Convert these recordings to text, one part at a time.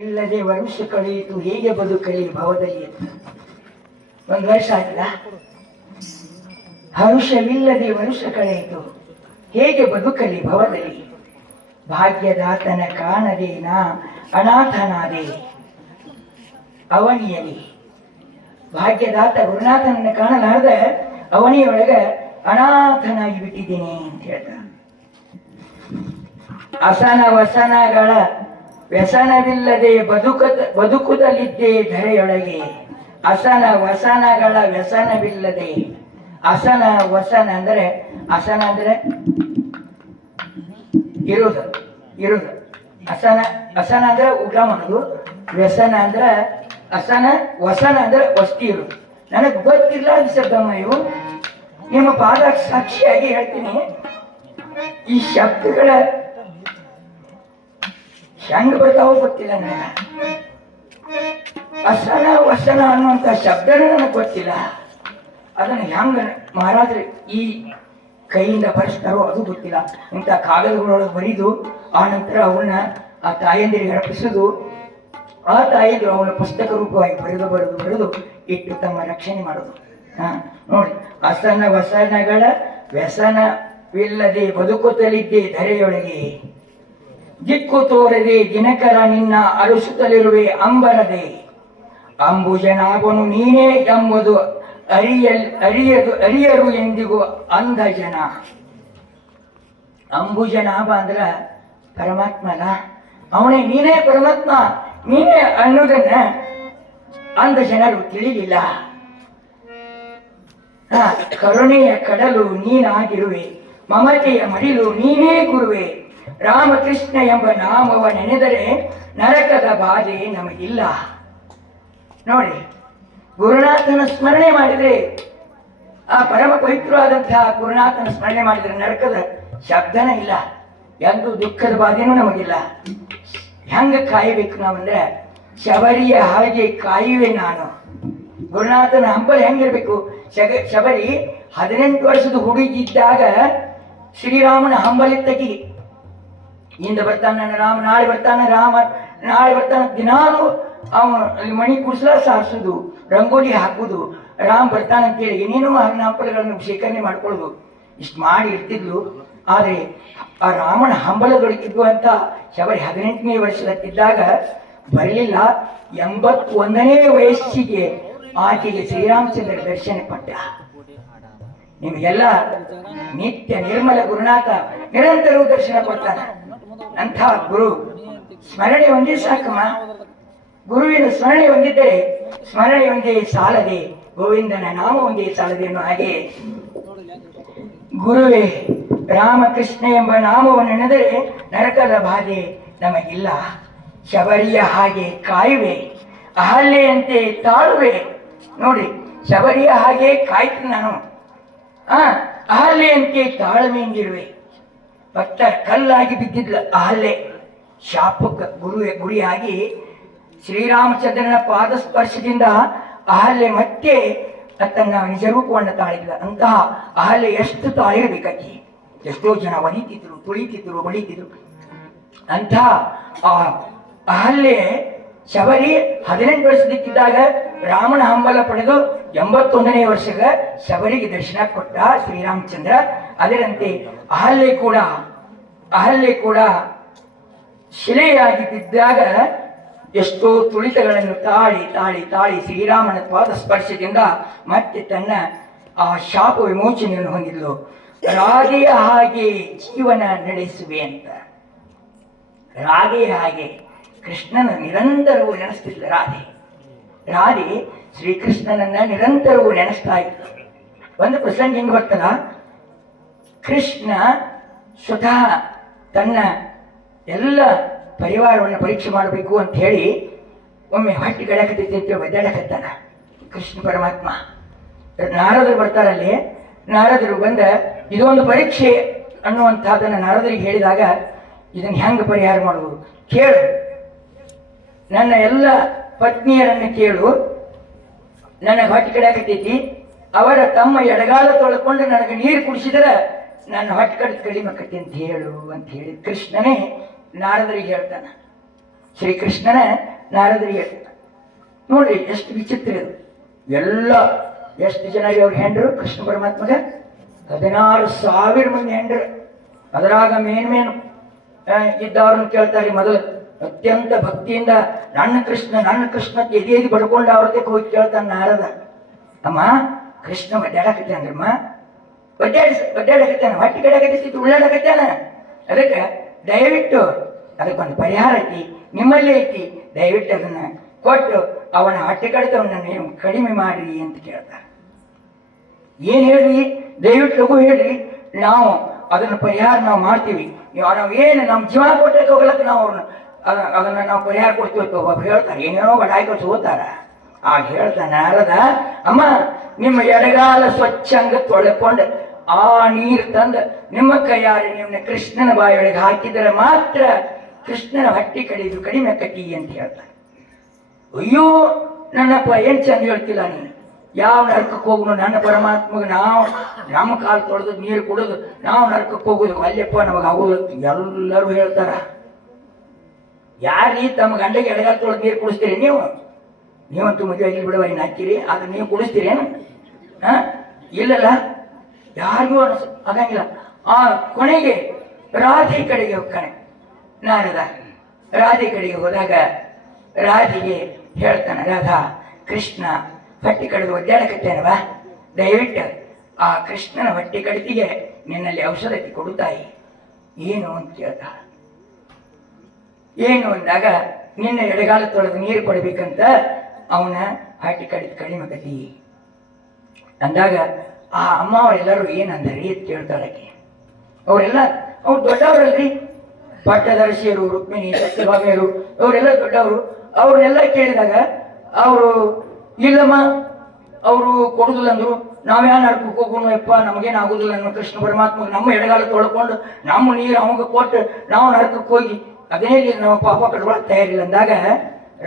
ಇಲ್ಲದೆ ವರ್ಷ ಕಳೆಯಿತು, ಹೇಗೆ ಬದುಕಲಿ ಭವದಲ್ಲಿ? ಒಂದು ವರ್ಷ ಆಗಿಲ್ಲ, ಹರುಷವಿಲ್ಲದೆ ವರ್ಷ ಕಳೆಯಿತು, ಹೇಗೆ ಬದುಕಲಿ ಭವದಲ್ಲಿ? ಭಾಗ್ಯದಾತನ ಕಾಣದೆ ನಾ ಅನಾಥನಾದೆ ಅವನಿಯಲಿ. ಭಾಗ್ಯದಾತ ಗುರುನಾಥನನ್ನು ಕಾಣಲಾರದ ಅವನಿಯೊಳಗ ಅನಾಥನಾಗಿ ಬಿಟ್ಟಿದ್ದೀನಿ ಅಂತ ಹೇಳ್ತ. ಅಸನ ವಸನಗಳ ವ್ಯಸನವಿಲ್ಲದೆ ಬದುಕುತ್ತಲಿದ್ದೇ ಧರೆಯೊಳಗೆ. ಅಸನ ವಸನಗಳ ವ್ಯಸನವಿಲ್ಲದೆ. ಅಸನ ವಸನ ಅಂದ್ರೆ, ಅಸನ ಅಂದ್ರೆ ಇರುವುದು ಇರುವುದು. ಅಸನ ಅಂದ್ರೆ ಊಟ ಮಾಡೋದು, ವ್ಯಸನ ಅಂದ್ರೆ ಅಸನ, ವಸನ ಅಂದ್ರೆ ವಸ್ತಿ ಇರುವುದು. ನನಗೆ ಗೊತ್ತಿಲ್ಲ ಶಬ್ದಮ್ಮ ಇವು, ನಿಮ್ಮ ಪಾದ ಸಾಕ್ಷಿಯಾಗಿ ಹೇಳ್ತೀನಿ. ಈ ಶಬ್ದಗಳ ಹೆಂಗ್ ಬರ್ತಾವೋ ಗೊತ್ತಿಲ್ಲ ನನಗೆ. ಅಸನ ವಸನ ಅನ್ನುವಂಥ ಶಬ್ದನೇ ನನಗೆ ಗೊತ್ತಿಲ್ಲ. ಅದನ್ನು ಹೆಂಗ ಮಹಾರಾಜರು ಈ ಕೈಯಿಂದ ಬರೆಸ್ತಾರೋ ಅದು ಗೊತ್ತಿಲ್ಲ. ಇಂಥ ಕಾಗದಗಳೊಳಗೆ ಬರೀದು ಆ ನಂತರ ಅವನ್ನ ಆ ತಾಯಂದಿರಿಗೆ ಅರ್ಪಿಸೋದು, ಆ ತಾಯಂದಿರು ಅವನ ಪುಸ್ತಕ ರೂಪವಾಗಿ ಬರೆದು ಇಟ್ಟು ತಮ್ಮ ರಕ್ಷಣೆ ಮಾಡೋದು. ನೋಡಿ, ಅಸನ ವಸನಗಳ ವ್ಯಸನವಿಲ್ಲದೆ ಬದುಕುತ್ತಲಿದ್ದೆ ಧರೆಯೊಳಗೆ. ದಿಕ್ಕು ತೋರದೆ ದಿನಕರ ನಿನ್ನ ಅರಸುತ್ತಲಿರುವೆ ಅಂಬರದೆ. ಅಂಬುಜನಾಭನು ನೀನೇ ಎಂಬುದು ಅರಿಯರು ಎಂದಿಗೂ ಅಂಧ ಜನ. ಅಂಬುಜನಾಭ ಅಂದ್ರ ಪರಮಾತ್ಮನ, ಅವನೇ ನೀನೇ ಪರಮಾತ್ಮ ನೀನೇ ಅನ್ನೋದನ್ನ ಅಂಧ ಜನರು ತಿಳಿಲಿಲ್ಲ. ಕರುಣೆಯ ಕಡಲು ನೀನಾಗಿರುವೆ, ಮಮತೆಯ ಮಡಿಲು ನೀನೇ ಗುರುವೆ. ರಾಮಕೃಷ್ಣ ಎಂಬ ನಾಮವ ನೆನೆದರೆ ನರಕದ ಬಾಧೆ ನಮಗಿಲ್ಲ. ನೋಡಿ, ಗುರುನಾಥನ ಸ್ಮರಣೆ ಮಾಡಿದರೆ, ಆ ಪರಮ ಪವಿತ್ರವಾದಂತಹ ಗುರುನಾಥನ ಸ್ಮರಣೆ ಮಾಡಿದರೆ ನರಕದ ಶಬ್ದನೇ ಇಲ್ಲ, ಎಂದು ದುಃಖದ ಬಾಧೆನೂ ನಮಗಿಲ್ಲ. ಹೆಂಗ ಕಾಯಬೇಕು ನಾವಂದ್ರೆ, ಶಬರಿಯ ಹಾಗೆ ಕಾಯುವೆ ನಾನು. ಗುರುನಾಥನ ಹಂಬಲ ಹೆಂಗಿರ್ಬೇಕು? ಶಬರಿ 18 ವರ್ಷದ ಹುಡುಗಿದ್ದಾಗ ಶ್ರೀರಾಮನ ಹಂಬಲಿತ್ತಗಿ, ಇಂದ ಬರ್ತಾನೆ ರಾಮ, ನಾಳೆ ಬರ್ತಾನೆ ರಾಮ, ನಾಳೆ ಬರ್ತಾನೆ. ದಿನಾಲು ಅವನು ಮಣಿ ಕುಡ್ಸಲ ಸಾರಿಸೋದು, ರಂಗೋಲಿ ಹಾಕುದು, ರಾಮ್ ಬರ್ತಾನೆ ಅಂತೇಳಿ ಏನೇನೋ ಹಂಪಲಗಳನ್ನು ಶೇಖರಣೆ ಮಾಡ್ಕೊಳ್ಳೋದು, ಇಷ್ಟು ಮಾಡಿ ಇರ್ತಿದ್ಲು. ಆದರೆ ಆ ರಾಮನ ಹಂಬಲದೊಳಗಿದ್ವು ಅಂತ ಶಬರಿ 18ನೇ ವರ್ಷದಕ್ಕಿದ್ದಾಗ ಬರಲಿಲ್ಲ. 81ನೇ ವಯಸ್ಸಿಗೆ ಆಕೆಗೆ ಶ್ರೀರಾಮಚಂದ್ರ ದರ್ಶನ ಕೊಟ್ಟ. ನಿಮಗೆಲ್ಲ ನಿತ್ಯ ನಿರ್ಮಲ ಗುರುನಾಥ ನಿರಂತರವೂ ದರ್ಶನ ಕೊಡ್ತಾನೆ. ಅಂಥ ಗುರು ಸ್ಮರಣೆ ಒಂದೇ ಸಾಕಮ್ಮ. ಗುರುವಿನ ಸ್ಮರಣೆ ಹೊಂದಿದ್ದರೆ ಸ್ಮರಣೆ ಒಂದೇ ಸಾಲದೆ, ಗೋವಿಂದನ ನಾಮ ಒಂದೇ ಸಾಲದೆ ಅನ್ನೋ ಹಾಗೆ ಗುರುವೇ ರಾಮಕೃಷ್ಣ ಎಂಬ ನಾಮವನ್ನು ನೆನೆದರೆ ನರಕದ ಬಾಧೆ ನಮಗಿಲ್ಲ. ಶಬರಿಯ ಹಾಗೆ ಕಾಯುವೆ, ಅಹಲ್ಯೆಯಂತೆ ತಾಳುವೆ. ನೋಡಿ, ಶಬರಿಯ ಹಾಗೆ ಕಾಯ್ತು ನಾನು, ಅಹಲ್ಯೆಯಂತೆ ತಾಳ್ಮೆಯಿಂದಿರುವೆ. ಭಕ್ತ ಕಲ್ಲಾಗಿ ಬಿದ್ದಿದ್ಲ ಅಹಲ್ಯೆ, ಶಾಪಕ್ಕೆ ಗುರಿಯಾಗಿ ಶ್ರೀರಾಮಚಂದ್ರನ ಪಾದ ಸ್ಪರ್ಶದಿಂದ ಅಹಲ್ಯೆ ಮತ್ತೆ ತನ್ನ ನಿಜ ರೂಪವನ್ನು ತಾಳಿದ್ಲ. ಅಂತಹ ಅಹಲ್ಯೆ ಎಷ್ಟು ತಾಳಿರ್ಬೇಕಾಗಿ, ಎಷ್ಟೋ ಜನ ಒದಿತಿದ್ರು, ತುಳಿತಿದ್ರು, ಬಡಿತಿದ್ರು. ಅಂಥ ಆ ಅಹಲ್ಯೆ ಶಬರಿ 18 ವರ್ಷದಕ್ಕಿದ್ದಾಗ ರಾಮನ ಹಂಬಲ ಪಡೆದು 81ನೇ ವರ್ಷಕ್ಕೆ ಶಬರಿಗೆ ದರ್ಶನ ಕೊಟ್ಟ ಶ್ರೀರಾಮಚಂದ್ರ. ಅದರಂತೆ ಅಹಲ್ಯೆ ಕೂಡ ಶಿಲೆಯಾಗಿ ಬಿದ್ದಾಗ ಎಷ್ಟೋ ತುಳಿತಗಳನ್ನು ತಾಳಿ ತಾಳಿ ತಾಳಿ ಶ್ರೀರಾಮನ ಪಾದ ಸ್ಪರ್ಶದಿಂದ ಮತ್ತೆ ತನ್ನ ಆ ಶಾಪ ವಿಮೋಚನೆಯನ್ನು ಹೊಂದಿದ್ಲು. ರಾಧೆಯ ಹಾಗೆ ಜೀವನ ನಡೆಸುವೆ ಅಂತ. ರಾಧೆಯ ಹಾಗೆ ಕೃಷ್ಣನ ನಿರಂತರವೂ ನೆನೆಸ್ತಿದ್ಲ ರಾಧೆ ಶ್ರೀಕೃಷ್ಣನನ್ನ ನಿರಂತರವೂ ನೆನೆಸ್ತಾ ಇದ್ಲು. ಒಂದು ಪ್ರಸಂಗ ಹೆಂಗೆ ಬರ್ತದ, ಕೃಷ್ಣ ಸ್ವತಃ ತನ್ನ ಎಲ್ಲ ಪರಿವಾರವನ್ನು ಪರೀಕ್ಷೆ ಮಾಡಬೇಕು ಅಂತ ಹೇಳಿ ಒಮ್ಮೆ ಹೊಟ್ಟೆ ಗಡಕತೈತಿ ಅಂತ ಒದ್ದಾಡಕತ್ತಾನ ಕೃಷ್ಣ ಪರಮಾತ್ಮ. ನಾರದರು ಬರ್ತಾರಲ್ಲಿ, ನಾರದರು ಬಂದ ಇದೊಂದು ಪರೀಕ್ಷೆ ಅನ್ನುವಂಥದ್ದನ್ನು ನಾರದರಿಗೆ ಹೇಳಿದಾಗ, ಇದನ್ನು ಹೆಂಗೆ ಪರಿಹಾರ ಮಾಡುವುದು ಕೇಳು, ನನ್ನ ಎಲ್ಲ ಪತ್ನಿಯರನ್ನು ಕೇಳು, ನನ್ನ ಹೊಟ್ಟೆ ಕಡಿಯಾಕತೈತಿ, ಅವರ ತಮ್ಮ ಎಡಗಾಲ ತೊಳ್ಕೊಂಡು ನನಗೆ ನೀರು ಕುಡಿಸಿದರೆ ನನ್ನ ಹೊಟ್ಟೆ ಕಡಿಮೆ ಆಕತಿ ಅಂತ ಹೇಳು ಅಂತ ಹೇಳಿ ಕೃಷ್ಣನೇ ನಾರದರಿಗೆ ಹೇಳ್ತಾನೆ. ಶ್ರೀಕೃಷ್ಣನ ನಾರದರಿಗೆ. ನೋಡ್ರಿ ಎಷ್ಟು ವಿಚಿತ್ರ ಇದು. ಎಲ್ಲ ಎಷ್ಟು ಜನ ಅವ್ರು ಹೆಂಡ್ರು ಕೃಷ್ಣ ಪರಮಾತ್ಮಗೆ? 16,000 ಮಂದಿ ಹೆಂಡ್ರು. ಅದರಾಗ ಮೇನ್ ಇದ್ದವ್ರನ್ನ ಕೇಳ್ತಾರೆ. ಮೊದಲು ಅತ್ಯಂತ ಭಕ್ತಿಯಿಂದ ನನ್ನ ಕೃಷ್ಣ ಅಂತ ಎದೆಯದಿ ಬಡ್ಕೊಂಡು ಅವ್ರದಕ್ಕೆ ಹೋಗಿ ಕೇಳ್ತಾನೆ ನಾರದ. ಅಮ್ಮ ಕೃಷ್ಣ ಒಡ್ಡಾಡಕತ್ತಾನ್ರಮ್ಮ, ಒಡ್ಡಾಡಕತ್ತಾನ, ಹೊಟ್ಟೆ ಕಡೆಗಟ್ಟಿಸಿದ್ದು ಉಳ್ಳಾಡಕತ್ತಾನ. ಅದಕ್ಕೆ ದಯವಿಟ್ಟು ಅದಕ್ಕೊಂದು ಪರಿಹಾರ ಐತಿ, ನಿಮ್ಮಲ್ಲೇ ಐತಿ, ದಯವಿಟ್ಟು ಅದನ್ನ ಕೊಟ್ಟು ಅವನ ಹೊಟ್ಟೆ ಕಡಿತವನ್ನ ನೀವು ಕಡಿಮೆ ಮಾಡ್ರಿ ಅಂತ ಕೇಳ್ತಾರೆ. ಏನ್ ಹೇಳ್ರಿ, ದಯವಿಟ್ಟು ಲಘು ಹೇಳ್ರಿ, ನಾವು ಅದನ್ನ ಪರಿಹಾರ ನಾವು ಮಾಡ್ತೀವಿ. ನಾವು ಏನು ನಮ್ಮ ಜೀವ ಕೊಟ್ಟಕ್ಕೆ ಹೋಗ್ಲಕ್ಕ ನಾವು ಅದನ್ನ ನಾವು ಪರಿಹಾರ ಕೊಡ್ತೀವಿ ಅಂತ ಒಬ್ಬ ಹೇಳ್ತಾರೆ. ಏನೇನೋ ಬಡಾಯ್ಕೊಟ್ಟು ಹೋಗ್ತಾರ. ಆಗ ಹೇಳ್ತಾನೆ ನಾರದ, ಅಮ್ಮ ನಿಮ್ಮ ಎಡಗಾಲ ಸ್ವಚ್ಛಂಗ ತೊಳ್ಕೊಂಡು ಆ ನೀರು ತಂದು ನಿಮ್ಮ ಕೈಯಾರೆ ನಿಮ್ಮನ್ನ ಕೃಷ್ಣನ ಬಾಯೊಳಗೆ ಹಾಕಿದರೆ ಮಾತ್ರ ಕೃಷ್ಣನ ಹೊಟ್ಟೆ ಕಡಿದು ಕಡಿಮೆ ಆಕತಿ ಅಂತ ಹೇಳ್ತಾನೆ. ಅಯ್ಯೋ ನನ್ನಪ್ಪ ಏನ್ ಚಂದ ಹೇಳ್ತಿಲ್ಲ ನೀನು, ಯಾವ ನರಕಕ್ಕೆ ಹೋಗುನು ನನ್ನ ಪರಮಾತ್ಮಗೆ ನಾವು ನಮ್ಮ ಕಾಲು ತೊಳೆದು ನೀರು ಕುಡಿದು ನಾವು ನರಕಕ್ಕೆ ಹೋಗುದು ಅಲ್ಲಪ್ಪ ನಮಗೆ ಆಗೋದು ಎಲ್ಲರೂ ಹೇಳ್ತಾರ. ಯಾರೀ ತಮ್ಮ ಗಂಡಗೆ ಎಡಗಾಲ ತೊಳೆದು ನೀರು ಕುಡಿಸ್ತೀರಿ ನೀವಂತೂ ಮದುವೆ ಆಗಿ ಬಿಡುವ ಇನ್ನು ಹಾಕಿರಿ, ಆದ್ರೆ ನೀವು ಕುಡಿಸ್ತೀರೇನು? ಇಲ್ಲಲ್ಲ, ಯಾರಿಗೂ ಆಗಂಗಿಲ್ಲ. ಆ ಕೊನೆಗೆ ರಾಧೆ ಕಡೆಗೆ ಹೋಗ್ತಾನೆ ನಾರದ. ರಾಧೆ ಕಡೆಗೆ ಹೋದಾಗ ರಾಧೆಗೆ ಹೇಳ್ತಾನೆ, ರಾಧಾ ಕೃಷ್ಣ ಹೊಟ್ಟೆ ಕಡಿದು ಒದ್ದಾಡಕತ್ತೇನವಾ, ದಯವಿಟ್ಟು ಆ ಕೃಷ್ಣನ ಹೊಟ್ಟೆ ಕಡಿತಿಗೆ ನಿನ್ನಲ್ಲಿ ಔಷಧಿ ಕೊಡುತ್ತಾಯಿ. ಏನು ಅಂತ ಕೇಳ್ತ. ಏನು ಅಂದಾಗ ನಿನ್ನ ಎಡಗಾಲ ತೊಳೆದು ನೀರು ಕೊಡಬೇಕಂತ ಅವನ ಹೊಟ್ಟೆ ಕಡಿದು ಕಡಿಮೆ ಕತಿ ಅಂದಾಗ ಆ ಅಮ್ಮ ಅವರೆಲ್ಲರೂ ಏನಂದ್ರಿ ಅಂತ ಕೇಳ್ತಾಳಕ್ಕೆ. ಅವರೆಲ್ಲ ಅವ್ರು ದೊಡ್ಡವರಲ್ರಿ, ಪಟ್ಟದರ್ಶಿಯರು, ರುಕ್ಮಿಣಿ, ಸತ್ಯಭಾಮಿಯರು, ಅವರೆಲ್ಲ ದೊಡ್ಡವರು. ಅವ್ರನ್ನೆಲ್ಲ ಕೇಳಿದಾಗ ಅವರು ಇಲ್ಲಮ್ಮ ಅವರು ಕೊಡುದಿಲ್ಲ ಅಂದ್ರು. ನಾವ್ಯಾ ನಡ್ಕಕ್ಕೆ ಹೋಗೋಣ ಯಪ್ಪ, ನಮಗೇನಾಗುದಿಲ್ಲ ಅನ್ನೋ ಕೃಷ್ಣ ಪರಮಾತ್ಮ ನಮ್ಮ ಎಡಗಾಲ ತೊಳ್ಕೊಂಡು ನಮ್ಮ ನೀರು ಅವಾಗ ಕೊಟ್ಟು ನಾವು ನಡ್ಕಕ್ಕೆ ಹೋಗಿ ಅದೇ ನಮ್ಮ ಪಾಪ ಕಟ್ಕೊಳಕ್ ತಯಾರಿಲ್ಲ ಅಂದಾಗ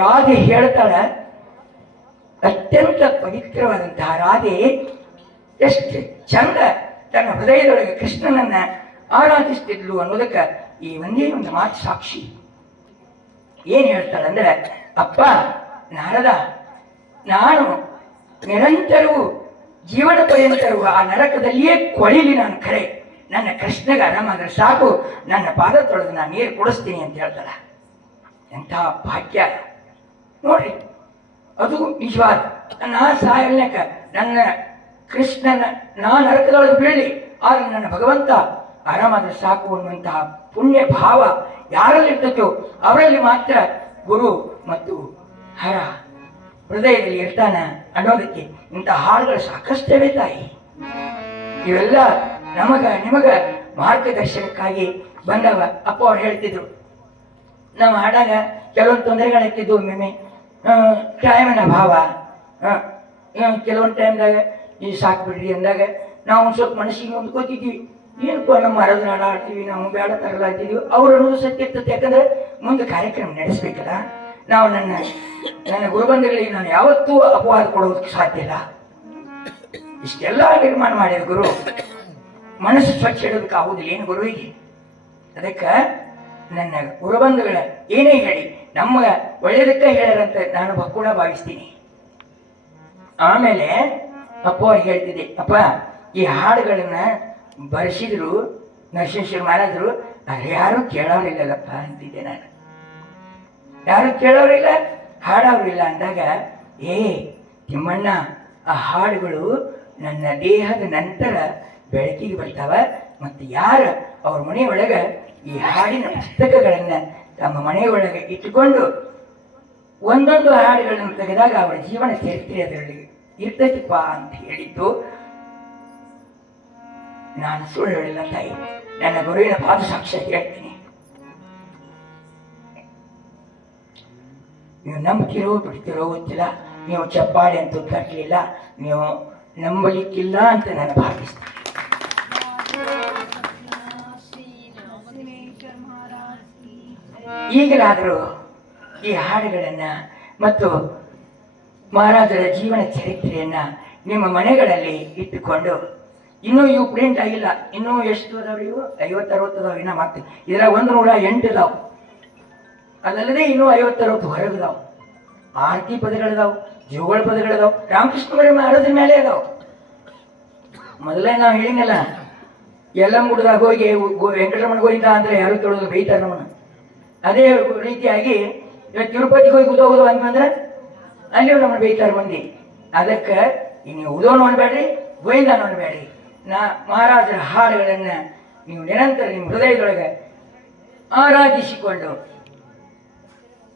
ರಾಧೆ ಹೇಳ್ತಾಳೆ, ಅತ್ಯಂತ ಪವಿತ್ರವಾದಂತಹ ರಾಧೆ ಎಷ್ಟು ಚಂದ ತನ್ನ ಹೃದಯದೊಳಗೆ ಕೃಷ್ಣನನ್ನ ಆರಾಧಿಸ್ತಿದ್ಲು ಅನ್ನೋದಕ್ಕೆ ಈ ಒಂದೇ ಒಂದು ಮಾತು ಸಾಕ್ಷಿ. ಏನ್ ಹೇಳ್ತಾಳೆ ಅಂದ್ರೆ, ಅಪ್ಪ ನಾರದ, ನಾನು ನಿರಂತರವೂ ಜೀವನ ಪರ್ಯಂತರವೂ ಆ ನರಕದಲ್ಲಿಯೇ ಕೊಳಿಲಿ ನಾನು ಖರೆ, ನನ್ನ ಕೃಷ್ಣಗೆ ಆರಾಮಾದ್ರೆ ಸಾಕು, ನನ್ನ ಪಾದ ತೊಳೆದು ನಾನು ನೀರು ಕುಡಿಸ್ತೀನಿ ಅಂತ ಹೇಳ್ತಾಳೆ. ಎಂಥ ಭಾಗ್ಯ ನೋಡ್ರಿ, ಅದು ನಿಜವಾದ. ನಾ ಸಾಯಲ್ನಕ ನನ್ನ ಕೃಷ್ಣನ ನಾ ನರಕದೊಳಗೆ ಬೀಳಿ, ಆದ್ರೆ ನನ್ನ ಭಗವಂತ ಆರಾಮಾದ್ರೆ ಸಾಕು ಅನ್ನುವಂತಹ ಪುಣ್ಯ ಭಾವ ಯಾರಲ್ಲಿ ಇರ್ತೈತೋ ಅವರಲ್ಲಿ ಮಾತ್ರ ಗುರು ಮತ್ತು ಹರ ಹೃದಯದಲ್ಲಿ ಇರ್ತಾನ ಅನ್ನೋದಕ್ಕೆ ಇಂಥ ಹಾಡುಗಳು ಸಾಕಷ್ಟೇ ತಾಯಿ. ಇವೆಲ್ಲ ನಿಮಗ ಮಾರ್ಗದರ್ಶನಕ್ಕಾಗಿ ಬಂದವ. ಅಪ್ಪ ಅವ್ರು ಹೇಳ್ತಿದ್ರು, ನಾವು ಹಾಡಾಗ ಕೆಲವೊಂದು ತೊಂದರೆಗಳಾಗ್ತಿದ್ವು. ಒಮ್ಮೆ ಟೈಮಿನ ಭಾವ, ಕೆಲವೊಂದು ಟೈಮ್ದಾಗ ಈ ಸಾಕು ಬಿಡ್ರಿ ಅಂದಾಗ ನಾವು ಒಂದು ಸ್ವಲ್ಪ ಮನಸ್ಸಿಗೆ ಹೊಂದ್ಕೋತಿದ್ವಿ. ಏನಕ್ಕೋ ನಮ್ಮ ಮರದ ನಾಡ ಆಡ್ತೀವಿ, ನಾವು ಬೇಡ ತರಲಾಗ್ತಿದ್ವಿ. ಅವ್ರು ಅನ್ನೋದು ಸತ್ಯ ಇರ್ತದೆ. ಯಾಕಂದ್ರೆ ಮುಂದೆ ಕಾರ್ಯಕ್ರಮ ನಡೆಸ್ಬೇಕಲ್ಲ. ನಾವು ನನ್ನ ಗುರುಬಂಧುಗಳಿಗೆ ನಾನು ಯಾವತ್ತೂ ಅಪವಾದ ಕೊಡೋದಕ್ಕೆ ಸಾಧ್ಯ ಇಲ್ಲ. ಇಷ್ಟೆಲ್ಲ ನಿರ್ಮಾಣ ಮಾಡಿದ ಗುರು ಮನಸ್ಸು ಸ್ವಚ್ಛ ಇಡೋದಕ್ಕೆ ಆಗುದಿಲ್ಲ ಏನು ಗುರುವಿಗೆ. ಅದಕ್ಕೆ ನನ್ನ ಗುರುಬಂಧುಗಳ ಏನೇ ಹೇಳಿ ನಮ್ಮ ಒಳ್ಳೆಯದಕ್ಕೆ ಹೇಳ್ಯಾರಂತ ನಾನು ಕೂಡ ಭಾವಿಸ್ತೀನಿ. ಆಮೇಲೆ ಅಪ್ಪ ಅವ್ರಿಗೆ ಹೇಳ್ತಿದ್ದೆ, ಅಪ್ಪ ಈ ಹಾಡುಗಳನ್ನ ಬರೆಸಿದ್ರು ನರಸಿಂಹ ಮಹಾರಾಜರು, ಅದು ಯಾರು ಕೇಳೋರಿಲ್ಲಲ್ಲಪ್ಪ ಅಂತಿದ್ದೆ ನಾನು. ಯಾರು ಕೇಳೋರಿಲ್ಲ, ಹಾಡೋರಿಲ್ಲ ಅಂದಾಗ, ತಿಮ್ಮಣ್ಣ, ಆ ಹಾಡುಗಳು ನನ್ನ ದೇಹದ ನಂತರ ಬೆಳಕಿಗೆ ಬರ್ತಾವ. ಮತ್ತು ಯಾರು ಅವ್ರ ಮನೆಯೊಳಗೆ ಈ ಹಾಡಿನ ಪುಸ್ತಕಗಳನ್ನ ತಮ್ಮ ಮನೆಯೊಳಗೆ ಇಟ್ಟುಕೊಂಡು ಒಂದೊಂದು ಹಾಡುಗಳನ್ನು ತೆಗೆದಾಗ ಅವರ ಜೀವನ ಚರಿತ್ರೆ ಅದರಲ್ಲಿ ಇರ್ತೈತಿಪ್ಪ ಅಂತ ಹೇಳಿದ್ದು ನಾನು ಸುಳ್ಳು ಹೇಳಿಲ್ಲ ತಾಯಿ. ನನ್ನ ಗುರುವಿನ ಪಾದ ಸಾಕ್ಷ್ಯ ಹೇಳ್ತೀನಿ. ನೀವು ನಂಬ್ತಿರೋ ಬಿಡ್ತಿರೋ ಗೊತ್ತಿಲ್ಲ, ನೀವು ಚಪ್ಪಾಳೆ ಅಂತ ತಟ್ಟಲಿಲ್ಲ, ನೀವು ನಂಬಲಿಕ್ಕಿಲ್ಲ ಅಂತ ನಾನು ಭಾವಿಸ್ತೀನಿ. ಈಗಲಾದರೂ ಈ ಹಾಡುಗಳನ್ನ ಮತ್ತು ಮಹಾರಾಜರ ಜೀವನ ಚರಿತ್ರೆಯನ್ನ ನಿಮ್ಮ ಮನೆಗಳಲ್ಲಿ ಇಟ್ಟುಕೊಂಡು, ಇನ್ನೂ ಇವು ಪ್ರಿಂಟ್ ಆಗಿಲ್ಲ, ಇನ್ನೂ ಎಷ್ಟು ಅದಾವ ಇವು 50-60 ಅದಾವ. ಇನ್ನ ಮಾಡ್ತೀವಿ ಇದ್ರಾಗ 108 ಅದಾವ. ಅದಲ್ಲದೆ ಇನ್ನೂ 50-60 ಹೊರಗದಾವ. ಆರತಿ ಪದಗಳಿದಾವು, ಜೋಗಳ ಪದಗಳಿದಾವು, ರಾಮಕೃಷ್ಣ ಮಾಡೋದ್ರ ಮೇಲೆ ಅದಾವು. ಮೊದಲೇ ನಾವು ಹೇಳಿನಲ್ಲ, ಎಲ್ಲ ಮುಡ್ದಾಗ ಹೋಗಿ ವೆಂಕಟರಮಣ ಗೋವಿಂದ ಅಂದ್ರೆ ಯಾರು ತೊಳೋದು ಬೈತಾರೆ ನಮ್ಮನ್ನ. ಅದೇ ರೀತಿಯಾಗಿ ಇವಾಗ ತಿರುಪತಿಗೆ ಹೋಗಿ ಉದೋದು ಅಂತಂದ್ರೆ ಅಲ್ಲಿ ನಮ್ಮನ್ನು ಬೈತಾರೆ ಮಂದಿ. ಅದಕ್ಕೆ ನೀವು ಉದೋ ನೋಡ್ಬೇಡ್ರಿ, ಗೋವಿಂದ ನೋಡ್ಬೇಡ್ರಿ. ಮಹಾರಾಜರ ಹಾಡುಗಳನ್ನ ನೀವು ನಿರಂತರ ನಿಮ್ಮ ಹೃದಯದೊಳಗೆ ಆರಾಧಿಸಿಕೊಂಡು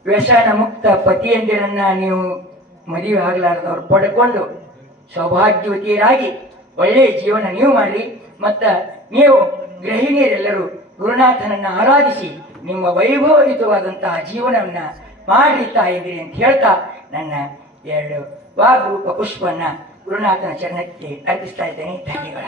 ವ್ಯಸನ ಮುಕ್ತ ಪತಿಯಂದಿರನ್ನ ನೀವು ಮದುವೆ ಆಗಲಾರದವ್ರು ಪಡ್ಕೊಂಡು ಸೌಭಾಗ್ಯವತಿಯರಾಗಿ ಒಳ್ಳೆಯ ಜೀವನ ನೀವು ಮಾಡಿ. ಮತ್ತು ನೀವು ಗೃಹಿಣಿಯರೆಲ್ಲರೂ ಗುರುನಾಥನನ್ನು ಆರಾಧಿಸಿ ನಿಮ್ಮ ವೈಭವಯುತವಾದಂತಹ ಜೀವನವನ್ನು ಮಾಡಿ ತಾಯಿದ್ರಿ ಅಂತ ಹೇಳ್ತಾ ನನ್ನ 2 ವಾಗ್ರೂಪ ಪುಷ್ಪವನ್ನು ಗುರುನಾಥನ ಚರಣಕ್ಕೆ ಅರ್ಪಿಸ್ತಾ ಇದ್ದೇನೆ. ಧನ್ಯವಾದ.